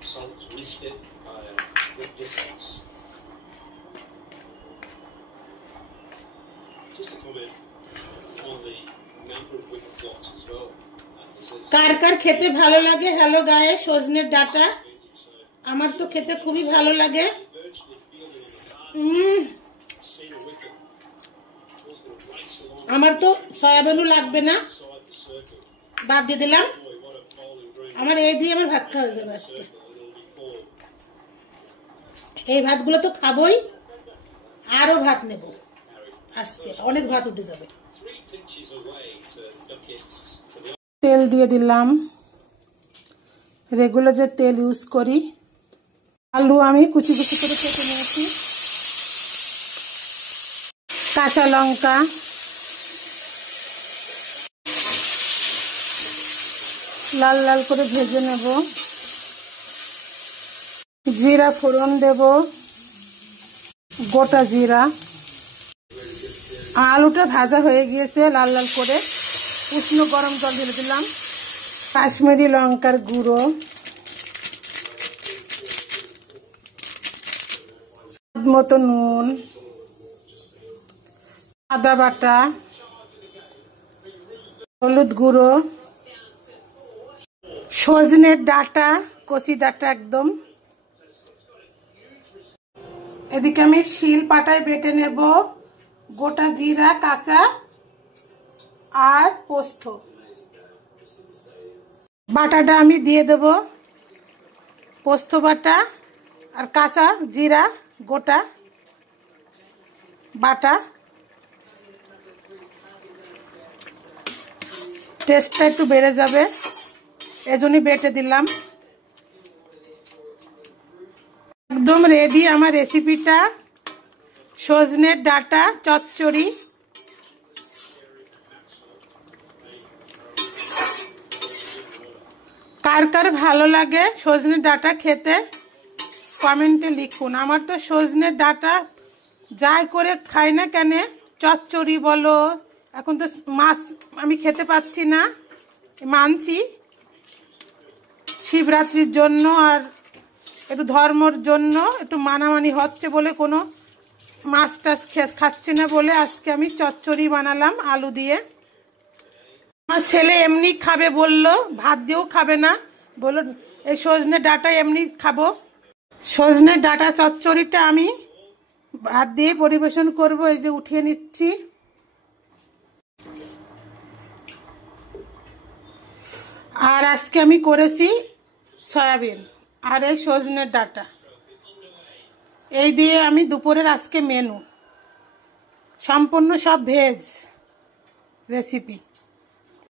Salt missed it by a good distance. Just a comment on the number of wicket blocks as well. কার কার খেতে ভালো লাগে? Hello গায়ে সজনের data আমার তো খেতে খুবই ভালো লাগে। আমার তো সয়াবিনও লাগবে না, বাদ দিয়ে দিলাম। আমার এই দিয়ে আমার ভাত খাওয়া যাবে আজকে। এই ভাতগুলো তো খাবোই, আরো ভাত নেব আজকে, অনেক ভাত উঠে যাবে। তেল দিয়ে দিলাম, রেগুলার যে তেল ইউজ করি। আলু আমি কুচি কুচি করে কেটে নিয়েছি, কাঁচা লঙ্কা, লাল লাল করে ভেজে নেব, জিরা ফোড়ন দেব, গোটা জিরা। আলুটা ভাজা হয়ে গিয়েছে লাল লাল করে, উষ্ণ গরম জল ঢেলে দিলাম, কাশ্মীরি লঙ্কার গুঁড়ো, মতো নুন, আদা বাটা, হলুদ গুঁড়ো, সজনের ডাটা, কচি ডাটা একদম। এদিকে আমি শিল পাটায় বেটে নেব গোটা জিরা, কাঁচা আর পোস্ত। বাটাটা আমি দিয়ে দেব, পোস্ত বাটা আর কাঁচা জিরা গোটা বাটা। টেস্টটা একটু বেড়ে যাবে, এজন্যই বেটে দিলাম। একদম রেডি আমার রেসিপিটা, সজনের ডাটা চচ্চড়ি। কার কার ভালো লাগে সজনের ডাটা খেতে কমেন্টে লিখুন। আমার তো সজনের ডাটা যাই করে খাই না কেন, চচ্চড়ি বলো, এখন তো মাছ আমি খেতে পাচ্ছি না, মানছি শিবরাত্রির জন্য আর একটু ধর্মর জন্য একটু মানামানি হচ্ছে বলে কোনো মাছ টাছ খাচ্ছে না বলে আজকে আমি চচ্চড়ি বানালাম আলু দিয়ে। আমার ছেলে এমনি খাবে বললো, ভাত দিয়েও খাবে না, বললো এই সজনে ডাটা এমনি খাবো। সজনে ডাটা চচ্চড়িটা আমি ভাত দিয়ে পরিবেশন করব। এই যে উঠিয়ে নিচ্ছি। আর আজকে আমি করেছি সয়াবিন আর এই সজনের ডাটা, এই দিয়ে আমি দুপুরের আজকে মেনু, সম্পূর্ণ সব ভেজ রেসিপি।